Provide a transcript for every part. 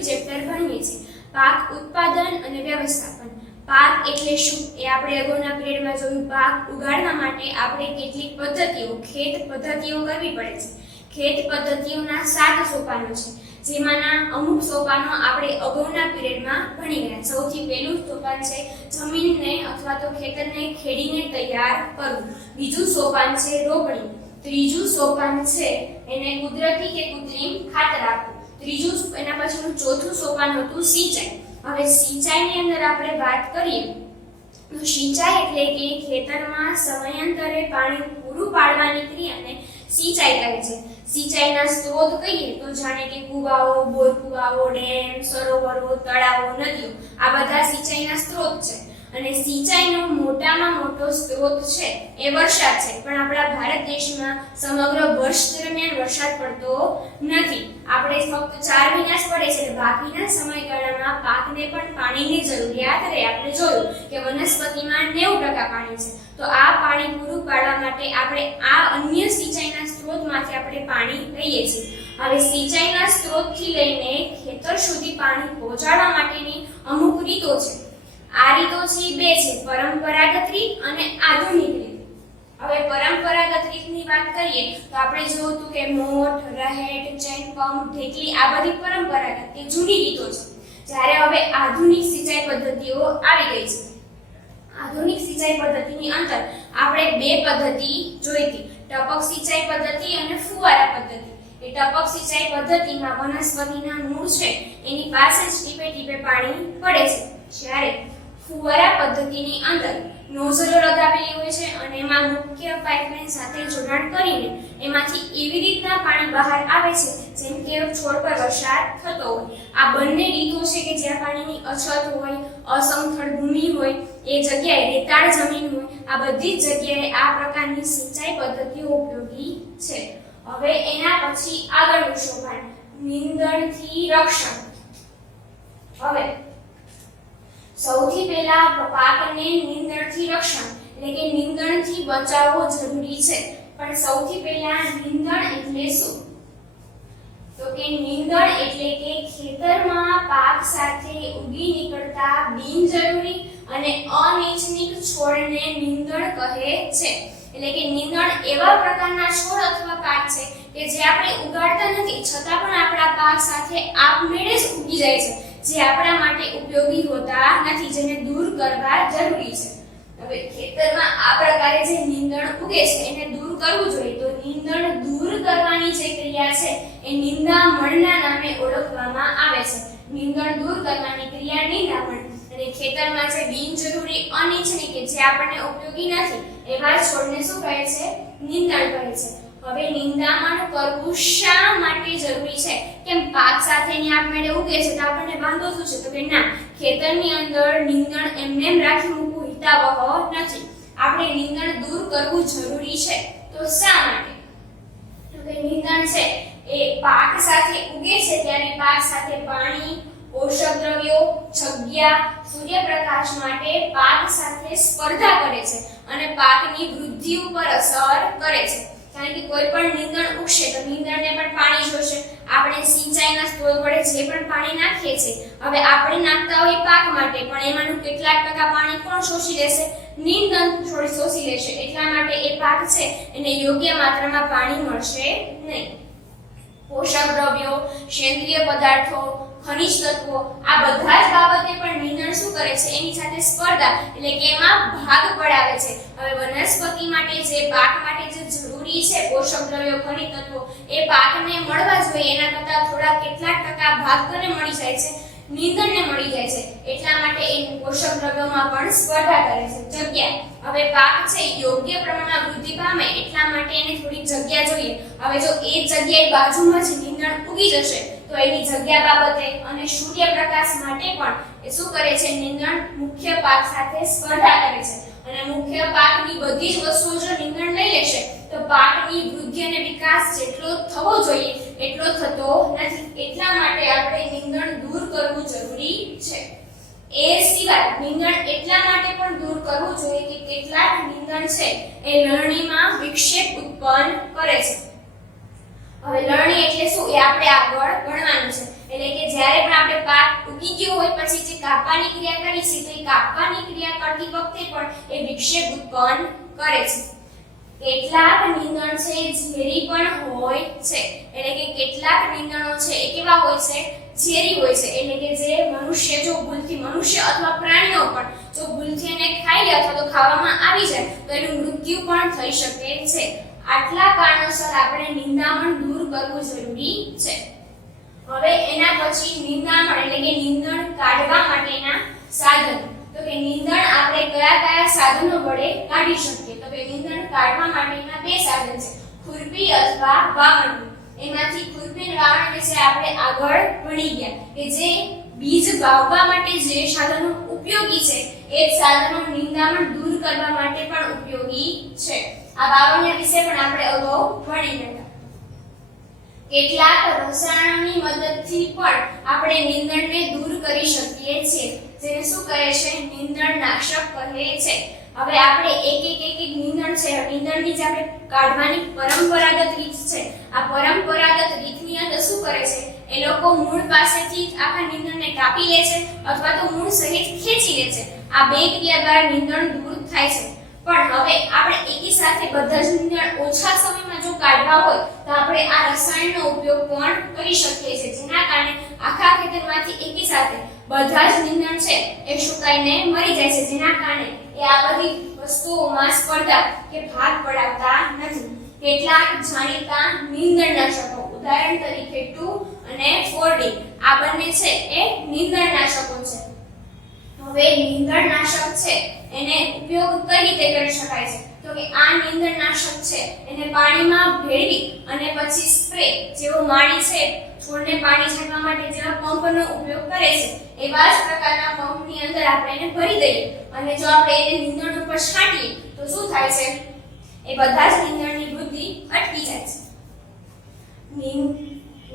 પહેલું ચેપ્ટર ભણીએ છીએ, પાક ઉત્પાદન અને વ્યવસ્થાપન. પાક એટલે શું એ આપણે અગાઉના પીરિયડમાં જોયું. પાક ઉગાડવા માટે આપણે કેટલીક પદ્ધતિઓ, ખેત પદ્ધતિઓ કરવી પડે છે. ખેત પદ્ધતિઓના 7 સોપાનો છે, જેમાંના અમુક સોપાનો આપણે અગાઉના પીરિયડમાં ભણી ગયા. સૌથી પહેલું સોપાન છે જમીનને અથવા તો ખેતરને ખેડીને તૈયાર કરવું. બીજું સોપાન છે રોપણી. ત્રીજું સોપાન છે એને કુદરતી કે કૃત્રિમ ખાતર આપવું. ત્રીજું એના પછીનું ચોથું સોપાન હતું સિંચાઈ. હવે સિંચાઈની અંદર આપણે વાત કરીએ તો સિંચાઈ એટલે કે ખેતરમાં સમયાંતરે પાણી પૂરું પાડવાની ક્રિયાને સિંચાઈ કહે છે. સિંચાઈના સ્ત્રોત કહીએ તો જાણે કે કુવાઓ, બોર કુવાઓ, ડેમ, સરોવરો, તળાવો, નદીઓ આ બધા સિંચાઈના સ્ત્રોત છે. અને સિંચાઈનો મોટામાં મોટો સ્ત્રોત છે એ વરસાદ છે. પણ આપણા ભારત દેશમાં સમગ્ર વર્ષ દરમિયાન વરસાદ પડતો નથી. આપણે ફક્ત 4 મહિના જ પડે છે. બાકીના સમયગાળામાં પાકને પણ પાણીની જરૂરિયાત રહે. આપણે જોયું કે વનસ્પતિમાં 90% પાણી છે. તો આ પાણી પૂરું પાડવા માટે આપણે આ અન્ય સિંચાઈના સ્ત્રોતમાંથી આપણે પાણી લઈએ છીએ. હવે સિંચાઈના સ્ત્રોતથી લઈને ખેતર સુધી પાણી પહોંચાડવા માટેની અમુક રીતો છે. આ રીતો છે 2 છે, પરંપરાગત રીત અને આધુનિક રીત. હવે પરંપરાગત રીતની વાત કરીએ તો આપણે જોયું હતું કે મોટ, રહેટ, ચેન પંપ, ઢેકલી આ બધી પરંપરાગત કે જૂની રીતો છે. જ્યારે હવે આધુનિક સિંચાઈ પદ્ધતિઓ આવી ગઈ છે. આધુનિક સિંચાઈ પદ્ધતિની અંદર આપણે 2 પદ્ધતિ જોઈ હતી, ટપક સિંચાઈ પદ્ધતિ અને ફુવારા પદ્ધતિ. એ ટપક સિંચાઈ પદ્ધતિમાં વનસ્પતિના મૂળ છે એની પાસે જ ટીપે ટીપે પાણી પડે છે. જ્યારે ફુવારા પદ્ધતિની અંદર નોઝલો લગાવેલી હોય છે અને એમાં મુખ્ય પાઇપલાઇન સાથે જોડાણ કરીને એમાંથી એવી રીતના પાણી બહાર આવે છે જેમ કે છોડ પર વરસાદ થતો હોય. આ બંને રીતો છે કે જ્યાં પાણીની અછત હોય, અસમથળ ભૂમિ હોય, એ જગ્યાએ રેતાળ જમીન હોય, આ બધી જ જગ્યાએ આ પ્રકારની સિંચાઈ પદ્ધતિઓ ઉપયોગી છે. હવે એના પછી આગળનું સોપાન નીંદણથી રક્ષણ. હવે સૌથી પહેલા પાકને નીંદણથી રક્ષણ એટલે કે નીંદણથી બચાવવો જરૂરી છે. પણ સૌથી પહેલા નીંદણ એટલે શું? તો કે નીંદણ એટલે કે ખેતરમાં પાક સાથે ઉગી નીકળતા બિનજરૂરી અને અનિચ્છનીય છોડને નીંદણ કહે છે. એટલે કે નીંદણ એવા પ્રકારના છોડ અથવા પાક છે કે જે આપણે ઉગાડતા નથી છતાં પણ આપણા પાક સાથે આપમેળે જ ઉગી જાય છે, જે આપણા માટે ઉપયોગી હોતા નથી, જેને દૂર કરવા જરૂરી છે. હવે ખેતરમાં આ પ્રકારે જે નીંદણ ઉગે છે એને દૂર કરવું જોઈએ. તો નીંદણ દૂર કરવાની જે ક્રિયા છે એ નિંદામણના નામે ઓળખવામાં આવે છે. નીંદણ દૂર કરવાની ક્રિયા નિંદામણ. અને ખેતરમાં જે બિનજરૂરી અનિચ્છનીય કે જે આપણને ઉપયોગી નથી એવા છોડને શું કહે છે? નીંદણ કહે છે. હવે નિંદામણ કરવું શા માટે જરૂરી છે? કેમ પાક સાથેની આપમેળે ઉગે છે તો આપણને વાંધો શું છે? તો કે ના, ખેતરની અંદર નીંદણ એમને રાખી મૂકવું હિતાવહ નથી. આપણે નીંદણ દૂર કરવું જરૂરી છે. તો શા માટે? તો કે નીંદણ છે એ પાક સાથે ઉગે છે ત્યારે પાક સાથે પાણી, પોષક દ્રવ્યો, જગ્યા, સૂર્યપ્રકાશ માટે પાક સાથે સ્પર્ધા કરે છે અને પાકની વૃદ્ધિ ઉપર અસર કરે છે. કારણ કે કોઈ પણ નીંદણ ઉગશે તો નીંદણને પણ પાણી જોશે. આપણે સિંચાઈના સ્ત્રોત વડે જે પણ પાણી નાખીએ છીએ, હવે આપણે નાખતા હોય પાક માટે, પણ એમાંનું કેટલાક ટકા પાણી કોણ શોષી લેશે? નીંદણ શોષી લેશે. એટલા માટે એ પાક છે એને યોગ્ય માત્રામાં પાણી મળશે નહીં. પોષક દ્રવ્યો, સેન્દ્રિય પદાર્થો, ખનિજ તત્વો આ બધા જ બાબતે પણ નીંદણ શું કરે છે? એની સાથે સ્પર્ધા એટલે કે એમાં ભાગ પડાવે છે. હવે વનસ્પતિ માટે જે પાક માટે જે જરૂરી છે પોષક દ્રવ્યો, ખનિજ તત્વો એ પાકને મળવા જોઈએ એના કરતાં થોડા કેટલાક ટકા ભાગ કોને મળી જાય છે? નીંદણને મળી જાય છે. એટલા માટે એ પોષક દ્રવ્યોમાં પણ સ્પર્ધા કરે છે. જગ્યા. હવે પાક છે યોગ્ય પ્રમાણમાં વૃદ્ધિ પામે એટલા માટે એને થોડી જગ્યા જોઈએ. હવે જો એ જગ્યાએ બાજુમાં જ નીંદણ ઉગી જશે તો એની જગ્યા બાબતે અને સૂર્યપ્રકાશ માટે પણ એ શું કરે છે? નીંદણ મુખ્ય પાક સાથે સ્પર્ધા કરે છે. અને મુખ્ય પાકની બધી જ વસ્તુઓ જો નીંદણ લઈ લેશે તો પાકની વૃદ્ધિ અને વિકાસ જેટલો થવો જોઈએ એટલો થતો નથી. એટલા માટે આપણે નીંદણ દૂર કરવું જરૂરી છે. એ સિવાય નીંદણ એટલા માટે પણ દૂર કરવું જોઈએ કે કેટલાક નીંદણ છે એ લણણીમાં વિક્ષેપ ઉત્પન્ન કરે છે. હવે લણણી એટલે શું એ આપણે આગળ ગણવાનું છે. એટલે કે જ્યારે પણ આપણે પાક ઉગી ગયો હોય પછી જે કાપવાની ક્રિયા કરી છે તો એ કાપવાની ક્રિયા કરતી વખતે પણ એ વિક્ષેપ ઉત્પન્ન કરે છે. કેટલાક નીંદણ છે ઝેરી પણ હોય છે. એટલે કે કેટલાક નીંદણો છે એ કેવા હોય છે? ઝેરી હોય છે. એટલે કે જે મનુષ્ય જો ભૂલથી મનુષ્ય અથવા પ્રાણીઓ પણ જો ભૂલથી એને ખાઈ લે અથવા તો ખાવામાં આવી જાય તો એનું મૃત્યુ પણ થઈ શકે છે. આટલા કારણોસર આપણે નિંદામણ દૂર કરવું જરૂરી છે. હવે એના પછી નિંદામણ એટલે કે નીંદણ કાઢવા માટેના સાધનો. તો કે નીંદણ આપણે કયા સાધનો વડે કાઢી શકીએ? તો કે નીંદણ કાઢવા માટેના બે સાધન છે, ખુરપી અથવા વાવણી. એમાંથી ખુરપી અને વાવણી વિશે આપણે આગળ ભણી ગયા કે જે બીજ વાવવા માટે જે સાધનો ઉપયોગી છે એ સાધનો નિંદામણ દૂર કરવા માટે પણ ઉપયોગી છે. આ વાવણી વિશે પણ આપણે અગાઉ ભણી ગયા. કેટલાક રસાયણોની મદદથી પણ આપણે નીંદણને દૂર કરી શકીએ છીએ, જેને શું કહે છે? નીંદણનાશક કહે છે. હવે આપણે એક નીંદણ છે, નીંદણની જે આપણે કાઢવાની પરંપરાગત રીત છે, આ પરંપરાગત રીતની અંદર શું કરે છે? એ લોકો મૂળ પાસેથી આખા નીંદણને કાપી લે છે અથવા તો મૂળ સહિત ખેંચી લે છે. આ બે ક્રિયા દ્વારા નીંદણ દૂર થાય છે. પણ હવે આપણે એકી સાથે બધા જ નીંદણ ઓછા સમયમાં જો કાઢવા હોય તો આપણે આ રસાયણનો ઉપયોગ પણ કરી શકીએ છીએ, જેના કારણે આખા ખેતરમાંથી એકી સાથે બધા જ નીંદણ છે એ સુકાઈને મરી જાય છે, જેના કારણે એ આ બધી વસ્તુઓમાં સ્પર્ધા કે ભાગ પડાવતા નથી. કેટલાક જાણીતા નીંદણનાશકો, ઉદાહરણ તરીકે 2 અને 4D, આ બંને છે એ નીંદણનાશકો છે. હવે નીંદણનાશક છે એને ઉપયોગ કઈ રીતે કરી શકાય છે? તો કે આ નીંદણનાશક છે એને પાણીમાં ભેળવી અને પછી સ્પ્રે જેવો માણી છે છોડને પાણી છાંટવા માટે જેવા પંપનો ઉપયોગ કરે છે એવા જ પ્રકારના પંપની અંદર આપણે એને ભરી દઈએ અને જો આપણે એને નીંદણ ઉપર છાંટીએ તો શું થાય છે? એ બધા જ નીંદણની વૃદ્ધિ અટકી જાય છે.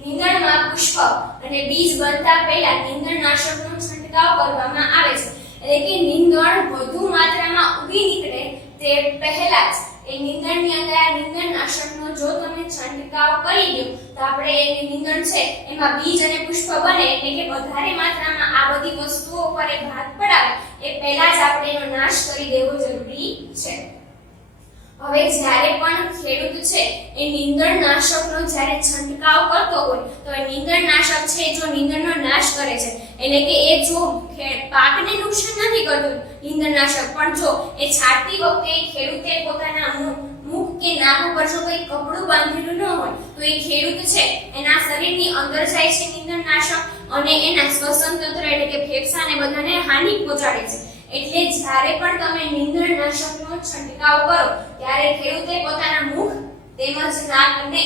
નીંદણમાં પુષ્પ અને બીજ બનતા પહેલા નીંદણનાશકનો છંટકાવ કરવામાં આવે છે. એટલે કે નીંદણ વધુ માત્રામાં ઉગી નીકળે તે પહેલા જ એ નીંદણની અંદર આ નીંદણનાશકનો જો તમે છંટકાવ કરી દો તો આપણે એ નીંદણ છે એમાં બીજ અને પુષ્પ બને એટલે કે વધારે માત્રામાં આ બધી વસ્તુઓ પર એ ભાગ પડાવે એ પહેલા જ આપણે એનો નાશ કરી દેવો જરૂરી છે. હવે જ્યારે પણ ખેડૂત છે એ નીંદણનાશકનો જ્યારે છંટકાવ કરતો હોય તો એ નીંદણનાશક છે જો નીંદણનો નાશ કરે છે એટલે કે એ જો પાકને નુકસાન નથી કરતું નીંદણનાશક, પણ જો એ છાંટતી વખતે ખેડૂતે પોતાના મુખ કે નાક ઉપર જો કોઈ કપડું બાંધેલું ન હોય તો એ ખેડૂત છે એના શરીરની અંદર જાય છે નીંદણનાશક અને એના શ્વસન તંત્ર એટલે કે ફેફસાને બધાને હાનિ પહોંચાડે છે. એટલે જ્યારે પણ તમે નીંદણનાશકનો છંટકાવ કરો ત્યારે ખેડૂતે પોતાના મુખ તેમજ નાકને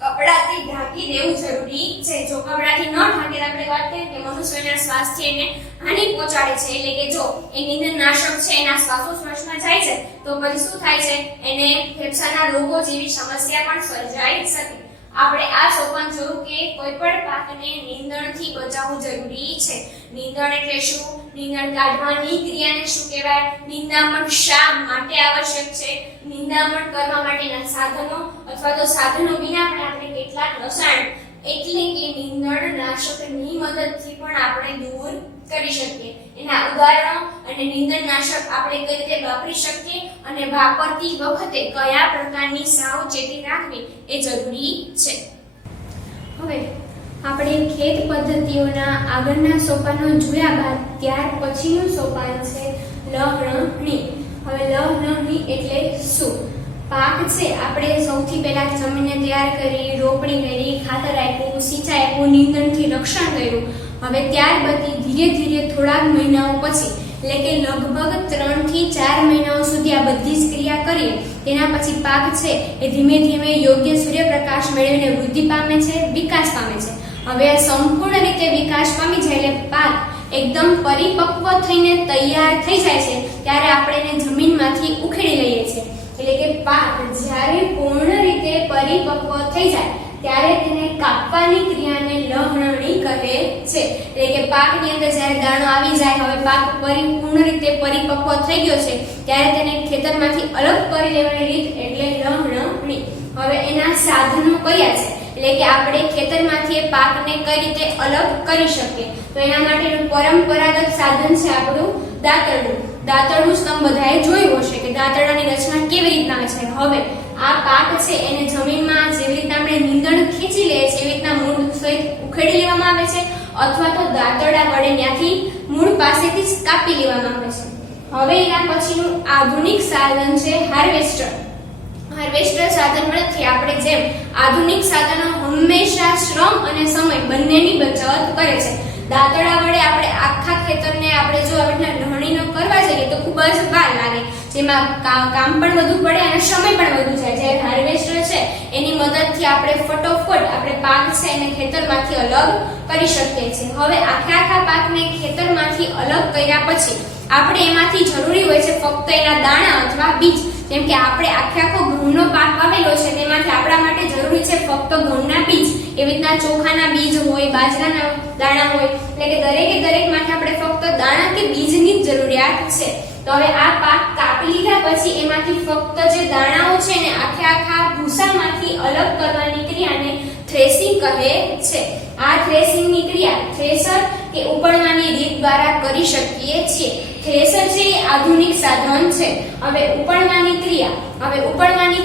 કપડાથી ઢાંકી દેવું જરૂરી છે. જો કપડાથી ન ઢાંકે તો આપણે વાત કરીએ કે મનુષ્યના સ્વાસ્થ્યને હાનિ પહોંચાડે છે. એટલે કે જો એ નીંદણનાશક છે એના શ્વાસોશ્વાસમાં જાય છે તો પછી શું થાય છે? એને ફેફસાના રોગો જેવી સમસ્યા પણ સર્જાઈ શકે. આપણે આ સોપાન જોયું કે કોઈ પણ પાકને નીંદણથી બચાવવું જરૂરી છે. નીંદણ એટલે શું? નીંદણ કાઢવાની ક્રિયાને શું કહેવાય? નિંદામણ શા માટે આવશ્યક છે? નિંદામણ કરવા માટેના સાધનો અથવા તો સાધનો વિના પણ આપણે કેટલાક રસાયણ એટલે કે નીંદણનાશકની મદદથી પણ આપણે દૂર કરી શકીએ. એના ઉદાહરણો અને નીંદણનાશક આપણે કઈ રીતે વાપરી શકીએ અને વાપરતી વખતે કયા પ્રકારની સાવચેતી રાખવી એ જરૂરી છે. હવે આપણે ખેત પદ્ધતિઓના આગળના સોપાનો જોયા બાદ ત્યાર પછીનું સોપાન છે લણણી. હવે લણણી એટલે શું? પાક છે આપણે સૌથી પહેલા જમીનને તૈયાર કરી, રોપણી કરી, ખાતર આપ્યું, સિંચાઈ આપ્યું, નીંદણથી રક્ષણ કર્યું. હવે ત્યારબાદ ધીરે ધીરે થોડાક મહિનાઓ પછી એટલે કે લગભગ 3 થી 4 મહિનાઓ સુધી આ બધી જ ક્રિયા કરીએ તેના પછી પાક છે એ ધીમે ધીમે યોગ્ય સૂર્યપ્રકાશ મેળવીને વૃદ્ધિ પામે છે, વિકાસ પામે છે. હવે આ સંપૂર્ણ રીતે વિકાસ પામી જાય એટલે પાક એકદમ પરિપક્વ થઈને તૈયાર થઈ જાય છે ત્યારે આપણે એને જમીનમાંથી ઉખેડી લઈએ છીએ. એટલે કે પાક જ્યારે પૂર્ણ રીતે પરિપક્વ થઈ જાય ત્યારે તેને કાપવાની ક્રિયાને લણણી કહે છે. એટલે કે પાકની અંદર જ્યારે દાણો આવી જાય, હવે પાક પૂર્ણ રીતે પરિપક્વ થઈ ગયો છે ત્યારે તેને ખેતરમાંથી અલગ કરી લેવાની રીત એટલે લણણી. હવે એના સાધનો કયા છે? એટલે કે આપણે ખેતરમાંથી એ પાકને કઈ રીતે અલગ કરી શકીએ. તો એના માટેનું પરંપરાગત સાધન છે આપણું દાંતરડું. દાંતરડું તમે બધાએ જોયું હશે કે દાંતરડાની રચના કેવી રીતના છે. હવે આ પાક છે એને જમીનમાં જેવી રીતના આપણે નીંદણ ખેંચી લઈએ છીએ એવી રીતના મૂળ સહિત ઉખેડી લેવામાં આવે છે અથવા તો દાંતરડા વડે ત્યાંથી મૂળ પાસેથી જ કાપી લેવામાં આવે છે. હવે એના પછીનું આધુનિક સાધન છે હાર્વેસ્ટર. હાર્વેસ્ટર સાધન મદદથી આપણે જેમ આધુનિક સાધનો હંમેશા શ્રમ અને સમય બંનેની બચત કરે છે. દાંતરડા વડે આપણે આખા ખેતરને આપણે જો આવી રીતના લણણીનો કરવા જઈએ તો ખૂબ જ વાર લાગે, જેમાં કામ પણ વધુ પડે અને સમય પણ વધુ જાય. જે હાર્વેસ્ટર છે એની મદદથી આપણે ફટોફટ આપણે પાક છે એને ખેતરમાંથી અલગ કરી શકીએ છીએ. હવે આખા પાકને ખેતરમાંથી અલગ કર્યા પછી આપણે એમાંથી જરૂરી હોય છે ફક્ત એના દાણા અથવા બીજ. જેમ કે આપણે આખો ઘઉંનો પાક વાવેલો છે તેમાંથી આપણા માટે જરૂરી છે ફક્ત ઘઉંના બીજ. એવી રીતના ચોખાના બીજ હોય, બાજરાના દાણા હોય, એટલે કે દરેકમાંથી આપણે ફક્ત દાણા કે બીજની જ જરૂરિયાત છે. તો હવે આ પાક કાપી લીધા પછી એમાંથી ફક્ત જે દાણાઓ છે ને આખા ભૂસામાંથી અલગ કરવાની ક્રિયાને થ્રેસિંગ કહે છે. આ થ્રેસિંગની ક્રિયા થ્રેસર કે ઉપડવાની રીત દ્વારા કરી શકીએ છીએ. થ્રેસર છે એ આધુનિક સાધન છે. હવે ઉપડવાની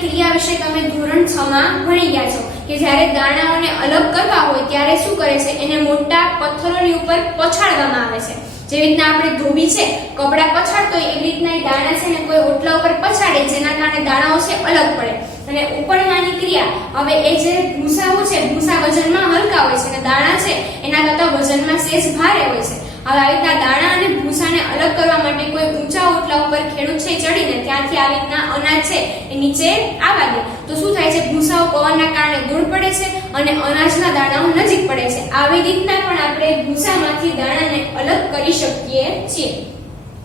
ક્રિયા વિશે તમે ધોરણ 6 માં ભણી ગયા છો કે જ્યારે દાણાઓને અલગ કરવા હોય ત્યારે શું કરે છે, એને મોટા પથ્થરોની ઉપર પછાડવામાં આવે છે. જેવી રીતના આપણે ધોબી છે કપડા પછાડતો હોય એવી રીતના એ દાણા છે ને કોઈ ઓટલા ઉપર પછાડે જેના કારણે દાણાઓ છે અલગ પડે. અને ઉપડવાની ક્રિયા, હવે એ જે ભૂસાઓ છે ભૂસા વજનમાં હલકા હોય છે અને દાણા છે એના કરતા વજનમાં સેજ ભારે હોય છે. હવે આવી રીતના દાણા અને ભૂસાને અલગ કરવા માટે કોઈ ઊંચા ઓટલા ઉપર ખેડૂત છે ચડીને ત્યાંથી આવી રીતના અનાજ છે એ નીચે આવવા દે તો શું થાય છે, ભૂસાઓ પવનના કારણે દૂર પડે છે અને અનાજના દાણાઓ નજીક પડે છે. આવી રીતના પણ આપણે ભૂસામાંથી દાણાને અલગ કરી શકીએ છીએ.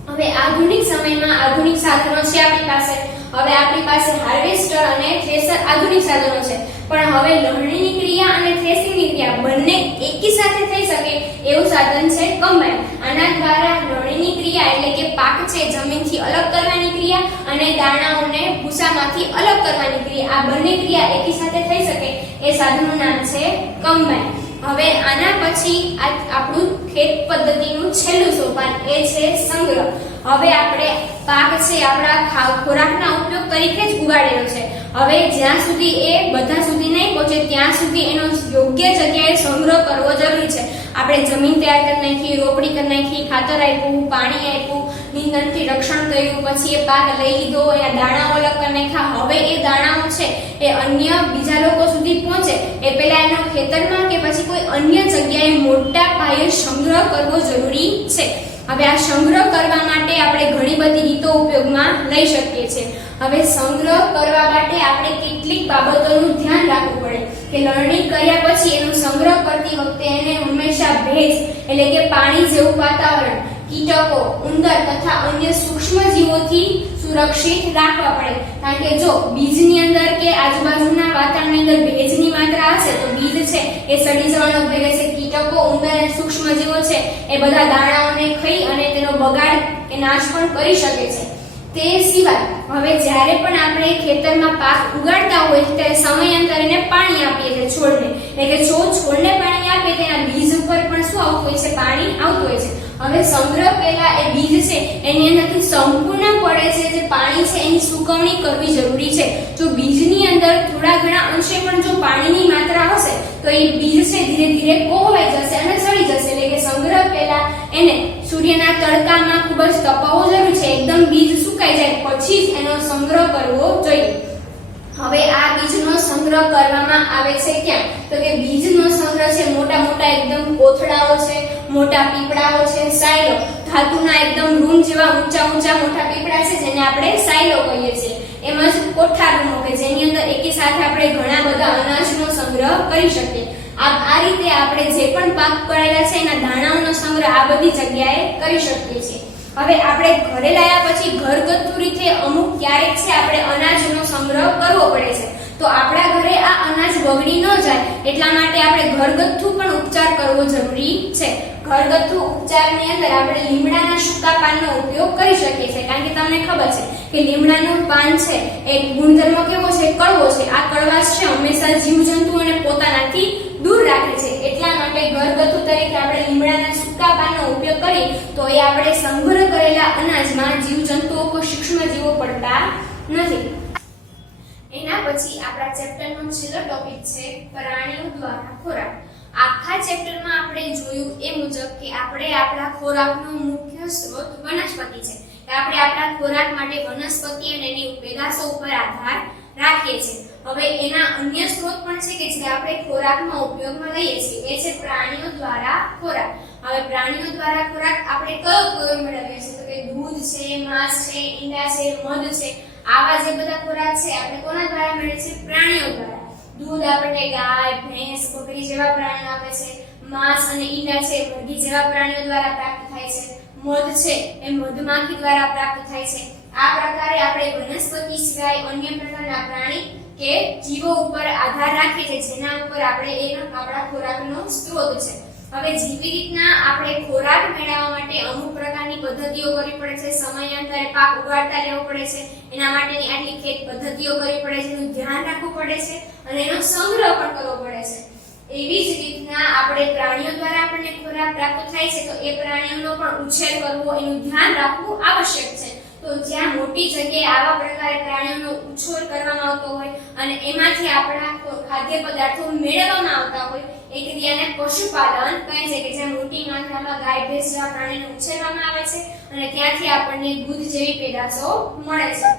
હવે આધુનિક સમયમાં આધુનિક સાધનો છે આપણી પાસે. હવે આપણી પાસે હાર્વેસ્ટર અને થ્રેસર આધુનિક સાધનો છે, પણ હવે લણણીની ક્રિયા અને થ્રેસિંગની ક્રિયા બંને એકી સાથે થઈ શકે એવું સાધન છે કમ્બાઈન. આના દ્વારા લણણીની ક્રિયા એટલે કે પાક છે જમીનથી અલગ કરવાની ક્રિયા અને દાણાઓને ભૂસામાંથી અલગ કરવાની ક્રિયા, આ બંને ક્રિયા એકી સાથે થઈ શકે એ સાધનનું નામ છે કમ્બાઈન. હવે આના પછી આપણું ખેત પદ્ધતિનું છેલ્લું સોપાન એ છે સંગ્રહ. હવે આપણે પાક છે આપણા ખોરાકના ઉપયોગ તરીકે જ ઉગાડેલો છે. હવે જ્યાં સુધી એ બધા સુધી નહીં પહોંચે ત્યાં સુધી એનો યોગ્ય જગ્યાએ સંગ્રહ કરવો જરૂરી છે. આપણે જમીન તૈયાર કરી નાખી, રોપણી કરી નાખી, ખાતર આપ્યું, પાણી આપ્યું, નીંદણથી રક્ષણ કર્યું, પછી એ પાક લઈ લીધો, એના દાણાઓ અલગ કરી નાખ્યા. હવે એ દાણાઓ છે એ અન્ય બીજા લોકો સુધી પહોંચે એ પહેલા એનો ખેતરમાં કે પછી કોઈ અન્ય જગ્યાએ મોટા પાયે સંગ્રહ કરવો જરૂરી છે. હવે આ સંગ્રહ કરવા માટે આપણે ઘણી બધી રીતો ઉપયોગમાં લઈ શકીએ છીએ. હવે સંગ્રહ કરવા માટે આપણે કેટલીક બાબતોનું ધ્યાન રાખવું પડે કે લણણી કર્યા પછી એનો સંગ્રહ કરતી વખતે એને હંમેશા ભેજ એટલે કે પાણી જેવું વાતાવરણ, કીટકો, ઉંદર તથા અન્ય સૂક્ષ્મ જીવોથી સુરક્ષિત રાખવા પડે. કારણ કે જો બીજની અંદર કે આજુબાજુના વાતાવરણની અંદર ભેજની માત્રા હશે તો બીજ છે એ સડી જવાનો ભય રહેશે. કીટકો, ઉંદર અને સૂક્ષ્મ જીવો છે એ બધા દાણાઓને ખાઈ અને તેનો બગાડ કે નાશ પણ કરી શકે છે. તે સિવાય હવે જ્યારે પણ આપણે ખેતરમાં પાક ઉગાડતા હોય ત્યારે સમયાંતરે પાણી આપીએ છીએ છોડને, એટલે કે છોડને પાણી આપીએ તેના બીજ ઉપર પણ શું આવતું હોય છે, પાણી આવતું હોય છે. હવે સંગ્રહ પહેલા એ બીજ છે એની અંદરથી સંપૂર્ણપણે જે પાણી છે એની સૂકવણી કરવી જરૂરી છે. જો બીજની અંદર થોડા ઘણા અંશે પણ જો પાણીની માત્રા હશે તો એ બીજ છે ધીરે ધીરે કોહવાઈ જશે અને સડી જશે. એટલે કે સંગ્રહ પહેલા એને સૂર્યના તડકામાં ખૂબ જ તપાવવો જરૂરી છે. એકદમ બીજ સુકાઈ જાય પછી જ એનો સંગ્રહ કરવો જોઈએ. હવે આ બીજનો સંગ્રહ કરવામાં આવે છે ક્યાં, તો કે બીજનો સંગ્રહ છે મોટા એકદમ કોથળાઓ છે, મોટા પીપળાઓ છે, સાયલો, ધાતુના એકદમ રૂમ જેવા ઊંચા મોટા પીપળા છે જેને આપણે સાયલો કહીએ છીએ. એમાં જ કોઠા રૂમો કે જેની અંદર એકી સાથે આપણે ઘણા બધા અનાજનો સંગ્રહ કરી શકીએ. આ રીતે આપણે જે પણ પાક કરેલા છે એના દાણાઓનો સંગ્રહ આ બધી જગ્યાએ કરી શકીએ છીએ. હવે આપણે ઘરે લાયા પછી ઘરગથ્થુ રીતે અમુક ક્યારેક છે આપણે અનાજનો સંગ્રહ કરવો પડે છે. તો આપણા ઘરે આ અનાજ બગડી ન જાય એટલા માટે આપણે ઘરગથ્થુ પણ ઉપચાર કરવો જરૂરી છે. ઘરગથ્થુ ઉપચારની અંદર આપણે લીમડાના સૂકા પાનનો ઉપયોગ કરી શકીએ છીએ, કારણ કે તમને ખબર છે કે લીમડાનું પાન છે એ ગુણધર્મ કેવો છે? કડવો છે. આ કડવાશ છે હંમેશા જીવજંતુઓને પોતાનાથી દૂર રાખે છે. એટલા માટે ઘરગથ્થુ તરીકે આપણે લીમડાના સૂકા પાનનો ઉપયોગ કરીએ તો એ આપણે સંગ્રહ કરેલા અનાજમાં જીવજંતુઓ કે સૂક્ષ્મજીવો પડતા નથી. એના પછી આપણા ચેપ્ટરનો છેલ્લો ટોપિક છે પ્રાણીઓ દ્વારા ખોરાક. આખા ચેપ્ટરમાં આપણે જોયું એ મુજબ કે આપણે આપણા ખોરાકનો મુખ્ય સ્ત્રોત વનસ્પતિ છે. આપણે આપણા ખોરાક માટે વનસ્પતિ અને એની પેદાશો ઉપર આધાર રાખીએ છીએ. હવે એના અન્ય સ્ત્રોત પણ છે કે જે આપણે ખોરાકમાં ઉપયોગમાં લઈએ છીએ, એ છે પ્રાણીઓ દ્વારા ખોરાક. હવે પ્રાણીઓ દ્વારા ખોરાક આપણે કયો કયો મેળવીએ છીએ? તો કે દૂધ છે, માંસ છે, ઈંડા છે, મધ છે. આવા જે બધા ખોરાક છે આપણે કોના દ્વારા મેળવીએ છીએ? પ્રાણીઓ દ્વારા. દૂધ આપણને ગાય, ભેંસ, બકરી જેવા પ્રાણીઓ આપે છે. માંસ અને ઈંડા છે મરઘી જેવા પ્રાણીઓ દ્વારા પ્રાપ્ત થાય છે. મધ છે એ મધમાખી દ્વારા પ્રાપ્ત થાય છે. આ પ્રકારે આપણે વનસ્પતિ સિવાય અન્ય પ્રકારના પ્રાણી કે જીવો ઉપર આધાર રાખીએ છીએ, જેના ઉપર આપણે એનો આપણા ખોરાકનો સ્ત્રોત છે. હવે જેવી રીતના આપણે ખોરાક મેળવવા માટે અમુક પ્રકારની પદ્ધતિઓ કરવી પડે છે, સમયાંતરે પાક ઉગાડતા રહેવું પડે છે, એના માટેની આટલી ખેત પદ્ધતિઓ કરવી પડે છે, એનું ધ્યાન રાખવું પડે છે અને એનો સંગ્રહ પણ કરવો પડે છે. એવી જ રીતના આપણે પ્રાણીઓ દ્વારા આપણને ખોરાક પ્રાપ્ત થાય છે તો એ પ્રાણીઓનો પણ ઉછેર કરવો, એનું ધ્યાન રાખવું આવશ્યક છે. તો જ્યાં મોટી જગ્યાએ આવા પ્રકારે પ્રાણીઓનો ઉછેર કરવામાં આવતો હોય અને એમાંથી આપણા ખાદ્ય પદાર્થો મેળવવામાં આવતા હોય એ ક્રિયાને પશુપાલન કહે છે, કે જ્યાં મોટી માત્રામાં ગાય, ભેંસ જેવા પ્રાણીનો ઉછેરવામાં આવે છે અને ત્યાંથી આપણને દૂધ જેવી પેદાશો મળે છે.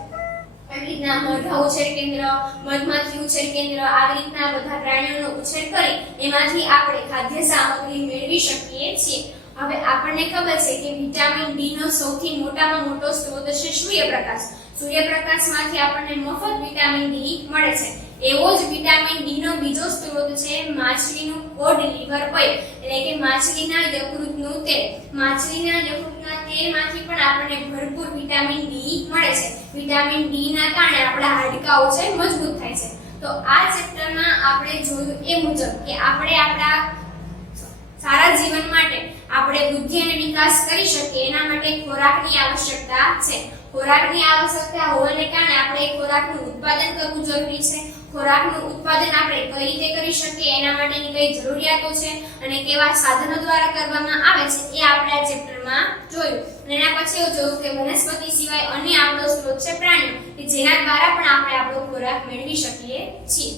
આવી રીતના મધ ઉછેર કેન્દ્ર, મધમાખી ઉછેર કેન્દ્ર, આવી રીતના બધા પ્રાણીઓનો ઉછેર કરી એમાંથી આપણે ખાદ્ય સામગ્રી મેળવી શકીએ છીએ. હવે આપણને ખબર છે કે વિટામિન ડી નો સૌથી મોટામાં મોટો સ્ત્રોત છે સૂર્યપ્રકાશ. સૂર્યપ્રકાશમાંથી આપણને મફત વિટામિન ડી મળે છે. એવો જ વિટામિન ડી નો બીજો સ્ત્રોત છે માછલીનું કોડ લીવર ઓઇલ, એટલે કે માછલીના યકૃતનું તેલ. માછલીના યકૃતના તેલમાંથી પણ આપણને ભરપૂર વિટામિન ડી મળે છે. વિટામિન ડી ના કારણે આપણા હાડકાઓ છે મજબૂત થાય છે. તો આ ચેપ્ટરમાં આપણે જોયું એ મુજબ કે આપણે આપણા સારા જીવન માટે આપણે બુદ્ધિ અને વિકાસ કરી શકીએ એના માટે ખોરાકની આવશ્યકતા છે. ખોરાકની આવશ્યકતા હોવાને કારણે આપણે ખોરાકનું ઉત્પાદન કરવું જરૂરી છે. ખોરાકનું ઉત્પાદન આપણે કઈ રીતે કરી શકીએ, એના માટેની કઈ જરૂરિયાતો છે અને કેવા સાધનો દ્વારા કરવામાં આવે છે એ આપણે આ ચેપ્ટરમાં જોયું. અને એના પછી એવું જોયું કે વનસ્પતિ સિવાય અન્ય આપણો સ્ત્રોત છે પ્રાણીઓ, કે જેના દ્વારા પણ આપણે આપણો ખોરાક મેળવી શકીએ છીએ.